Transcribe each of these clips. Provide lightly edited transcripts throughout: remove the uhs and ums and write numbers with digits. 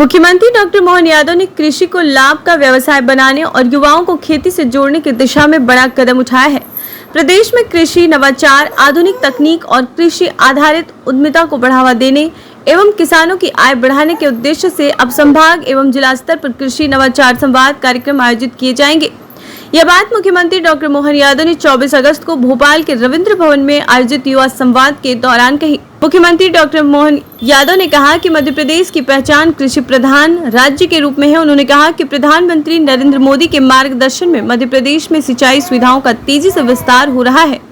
मुख्यमंत्री डॉक्टर मोहन यादव ने कृषि को लाभ का व्यवसाय बनाने और युवाओं को खेती से जोड़ने की दिशा में बड़ा कदम उठाया है। प्रदेश में कृषि नवाचार, आधुनिक तकनीक और कृषि आधारित उद्यमिता को बढ़ावा देने एवं किसानों की आय बढ़ाने के उद्देश्य से अब संभाग एवं जिला स्तर पर कृषि नवाचार संवाद कार्यक्रम आयोजित किए जाएंगे। यह बात मुख्यमंत्री डॉक्टर मोहन यादव ने 24 अगस्त को भोपाल के रविंद्र भवन में आयोजित युवा संवाद के दौरान कही। मुख्यमंत्री डॉक्टर मोहन यादव ने कहा कि मध्य प्रदेश की पहचान कृषि प्रधान राज्य के रूप में है। उन्होंने कहा कि प्रधानमंत्री नरेंद्र मोदी के मार्गदर्शन में मध्य प्रदेश में सिंचाई सुविधाओं का तेजी से विस्तार हो रहा है।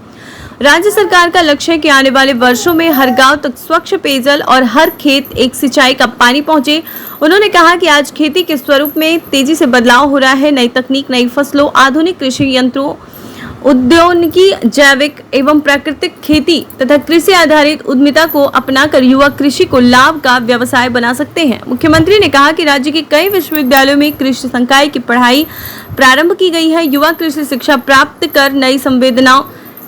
राज्य सरकार का लक्ष्य है कि आने वाले वर्षों में हर गांव तक स्वच्छ पेयजल और हर खेत एक सिंचाई का पानी पहुंचे। उन्होंने कहा कि आज खेती के स्वरूप में तेजी से बदलाव हो रहा है। नई तकनीक, नई फसलों, आधुनिक कृषि यंत्रों, उद्यानिकी, जैविक एवं प्राकृतिक खेती तथा कृषि आधारित उद्यमिता को अपनाकर युवा कृषि को लाभ का व्यवसाय बना सकते हैं। मुख्यमंत्री ने कहा कि राज्य के कई विश्वविद्यालयों में कृषि संकाय की पढ़ाई प्रारंभ की गई है। युवा कृषि शिक्षा प्राप्त कर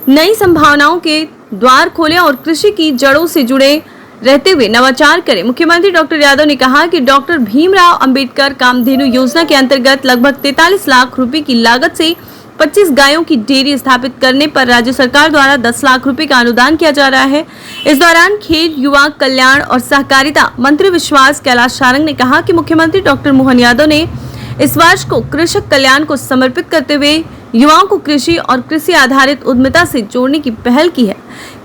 नई संभावनाओं के द्वार खोलें और कृषि की जड़ों से जुड़े रहते हुए नवाचार करें। मुख्यमंत्री डॉक्टर यादव ने कहा कि डॉक्टर भीमराव अंबेडकर कामधेनु योजना के अंतर्गत लगभग 43 लाख रुपए की लागत से 25 गायों की डेयरी स्थापित करने पर राज्य सरकार द्वारा 10 लाख रुपए का अनुदान किया जा रहा है। इस दौरान खेल, युवा कल्याण और सहकारिता मंत्री विश्वास कैलाश सारंग ने कहा कि मुख्यमंत्री डॉक्टर मोहन यादव ने इस वर्ष को कृषक कल्याण को समर्पित करते हुए युवाओं को कृषि और कृषि आधारित उद्यमिता से जोड़ने की पहल की है।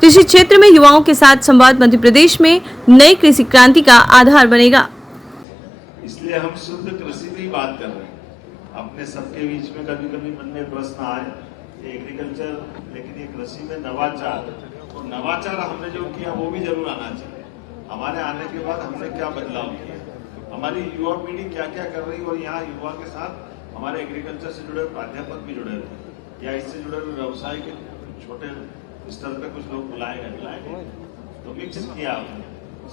कृषि क्षेत्र में युवाओं के साथ संवाद मध्य प्रदेश में नई कृषि क्रांति का आधार बनेगा। इसलिए हम शुद्ध कृषि की बात कर रहे हैं। अपने सबके बीच में कभी कभी मन में प्रश्न आए एग्रीकल्चर, लेकिन ये कृषि में नवाचार, तो नवाचार हमने जो किया वो भी जरूर आना चाहिए। हमारे आने के बाद हमने क्या बदलाव किया, हमारी युवा पीढ़ी क्या क्या कर रही है, और यहाँ युवा के साथ हमारे एग्रीकल्चर से जुड़े प्राध्यापक भी जुड़े हुए या इससे जुड़े हुए व्यवसाय के छोटे स्तर पे कुछ लोग बुलाए गए, तो मिक्स किया आपने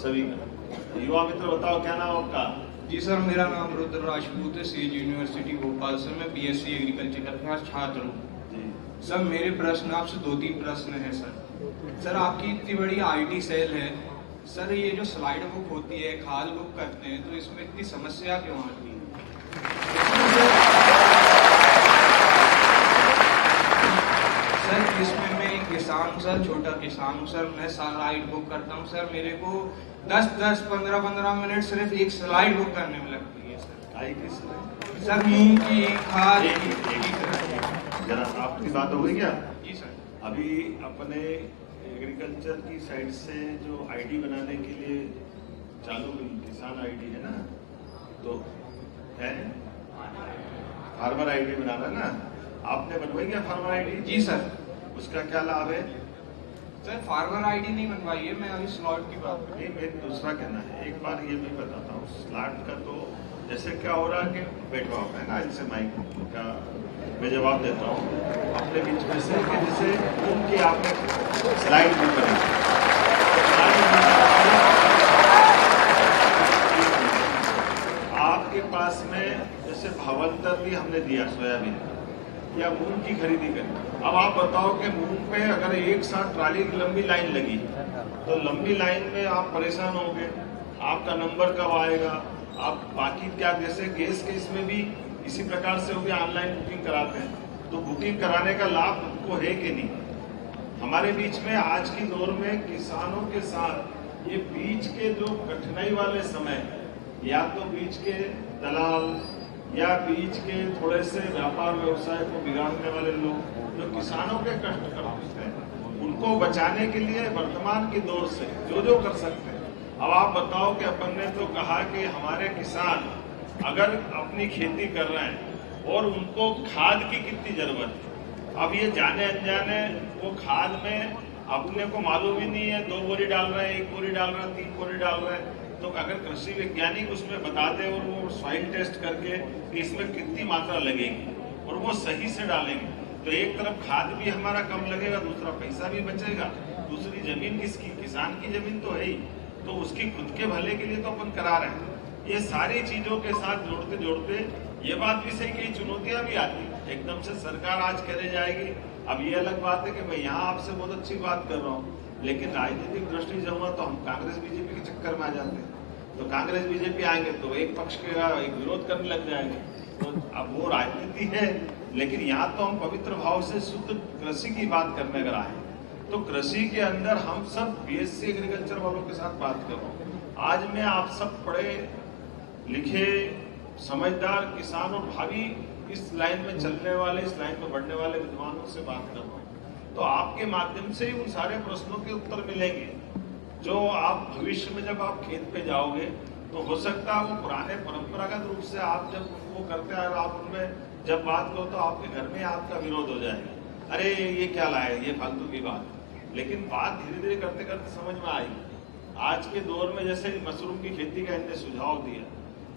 सभी का। युवा मित्र बताओ क्या नाम आपका? जी सर, मेरा नाम रुद्र राजपूत है। सेज यूनिवर्सिटी भोपाल से मैं बीएससी एग्रीकल्चर का छात्र हूँ। सर मेरे प्रश्न आपसे 2-3 प्रश्न हैं सर। आपकी इतनी बड़ी आईटी सेल है सर, ये जो स्लाइड बुक होती है, खाल बुक करते हैं, तो इसमें इतनी समस्या क्यों आती है? सर इसमें मैं एक किसान सर, छोटा किसान हूँ सर, मैं स्लाइड बुक करता हूँ सर, मेरे को 10-10, 15-15 मिनट सिर्फ एक स्लाइड बुक करने में लगती है सर। सर मूंग की खाद जरा आपकी बात हो गई क्या? जी सर। अभी अपने एग्रीकल्चर की साइड से जो आईडी बनाने के लिए चालू हुई, किसान आईडी है ना, तो है फार्मर आईडी बनाना ना, आपने बनवाई क्या फार्मर आईडी? जी सर। उसका क्या लाभ है? सर फार्मर आईडी नहीं बनवाई है, मैं अभी स्लॉट की बात कर रही हूँ। नहीं, मैं दूसरा कहना है, एक बार ये भी बताता हूँ स्लॉट का। तो जैसे क्या हो रहा है कि बैठवा होता है ना, इससे माइक का मैं जवाब देता हूँ अपने बीच में से कि जैसे उनकी आपने स्लाइड भी बनी, आपके पास में जैसे भावांतर भी हमने दिया सोयाबीन या मूंग की खरीदी करी। अब आप बताओ कि मूंग पे अगर एक साथ ट्राली की लंबी लाइन लगी तो लंबी लाइन में आप परेशान होंगे, आपका नंबर कब आएगा, आप बाकी क्या, जैसे गैस के इसमें भी इसी प्रकार से हो गया, ऑनलाइन बुकिंग कराते हैं, तो बुकिंग कराने का लाभ को है कि नहीं? हमारे बीच में आज की दौर में किसानों के साथ ये बीच के जो कठिनाई वाले समय, या तो बीच के दलाल या बीच के थोड़े से व्यापार व्यवसाय को बिगाड़ने वाले लोग जो किसानों के कष्ट करते हैं, उनको बचाने के लिए वर्तमान की दौर से जो कर सकते हैं। अब आप बताओ कि अपन ने तो कहा कि हमारे किसान अगर अपनी खेती कर रहे हैं और उनको खाद की कितनी जरूरत है, अब ये जाने अनजाने वो खाद में अपने को मालूम ही नहीं है, 2 बोरी डाल रहे हैं, 1 बोरी डाल रहे हैं, 3 बोरी डाल रहे हैं, तो अगर कृषि वैज्ञानिक उसमें बता दे और वो सॉइल टेस्ट करके कि इसमें कितनी मात्रा लगेगी और वो सही से डालेंगे, तो एक तरफ खाद भी हमारा कम लगेगा, दूसरा पैसा भी बचेगा, दूसरी जमीन किसकी, किसान की जमीन तो है ही, तो उसकी खुद के भले के लिए तो अपन करा रहे हैं। ये सारी चीजों के साथ जोड़ते जोड़ते ये बात भी सही, कई चुनौतियां भी आती है। एकदम से सरकार आज करे जाएगी, अब ये अलग बात है कि मैं यहाँ आपसे बहुत अच्छी बात कर रहा हूँ, लेकिन राजनीतिक दृष्टि जब हुआ तो हम कांग्रेस बीजेपी के चक्कर में आ जाते हैं। तो कांग्रेस बीजेपी आएंगे तो एक पक्ष का एक विरोध करने लग जाएंगे। तो अब वो राजनीति है, लेकिन यहाँ तो हम पवित्र भाव से शुद्ध कृषि की बात करने अगर आए तो कृषि के अंदर हम सब बीएससी एग्रीकल्चर वालों के साथ बात कर रहा हूँ। आज मैं आप सब पढ़े लिखे समझदार किसान और भावी इस लाइन में चलने वाले, इस लाइन में बढ़ने वाले विद्वानों से बात कर रहा हूँ। तो आपके माध्यम से ही उन सारे प्रश्नों के उत्तर मिलेंगे जो आप भविष्य में जब आप खेत पे जाओगे तो हो सकता है वो पुराने परंपरागत रूप से आप जब वो करते हैं, आप उनमें जब बात करो तो आपके घर में आपका विरोध हो जाएगा, अरे ये क्या लाए, ये फालतू की बात। लेकिन बात धीरे धीरे करते करते समझ में आएगी। आज के दौर में जैसे मशरूम की खेती का इनने सुझाव दिया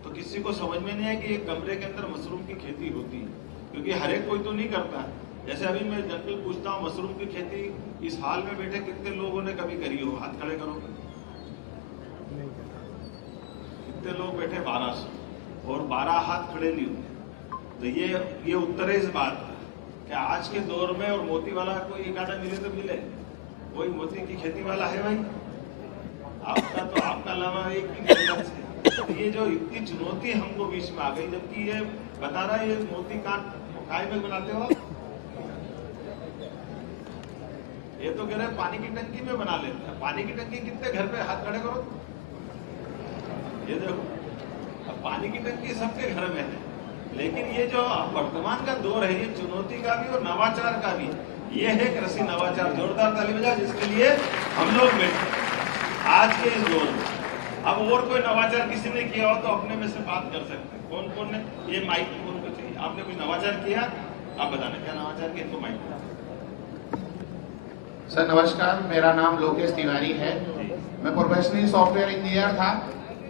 तो किसी को समझ में नहीं है कि एक कमरे के अंदर मशरूम की खेती होती है, क्योंकि हर एक कोई तो नहीं करता है। जैसे अभी मैं जनरल पूछता हूँ मशरूम की खेती इस हाल में बैठे कितने लोगों ने कभी करी हो, हाथ खड़े करो। कितने लोग बैठे? 1200 और 12 हाथ खड़े नहीं हुए। तो ये उत्तर है इस बात का कि आज के दौर में और मोती वाला कोई एक आधा मिले तो मिले, कोई मोती की खेती वाला है भाई? आपका लावा एक भी नहीं से। तो ये जो इतनी चुनौती हमको बीच में आ गई, जबकि ये बता रहा है ये मोती काय में बनाते हो, ये तो कह रहे पानी की टंकी में बना लेते हैं। पानी की टंकी कितने घर पे, हाथ खड़े करो। ये देखो, अब पानी की टंकी सबके घर में है, लेकिन ये जो वर्तमान का दौर है ये चुनौती का भी और नवाचार का भी, ये है कृषि नवाचार। जोरदार ताली बजाओ जिसके लिए हम लोग बैठे आज के इस दौर में। अब और कोई नवाचार किसी ने किया हो तो अपने में से बात कर सकते हैं। कौन कौन ने? ये माइक कौन को चाहिए? आपने कुछ नवाचार किया? आप बताना क्या नवाचार किया? इनको माइक। सर नमस्कार, मेरा नाम लोकेश तिवारी है। मैं प्रोफेशनली सॉफ्टवेयर इंजीनियर था,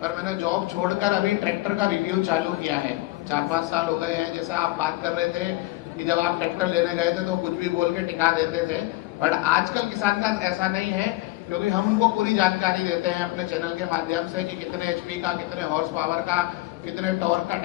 पर मैंने जॉब छोड़कर अभी ट्रैक्टर का रिव्यू चालू किया है। 4-5 साल हो गए हैं। जैसा आप बात कर रहे थे कि जब आप ट्रैक्टर लेने गए थे तो कुछ भी बोल के टिका देते थे, बट आजकल किसान का ऐसा नहीं है, क्योंकि हम उनको पूरी जानकारी देते हैं अपने चैनल के माध्यम से कि कितने HP का, कितने हॉर्स पावर का, कितने टॉर्क का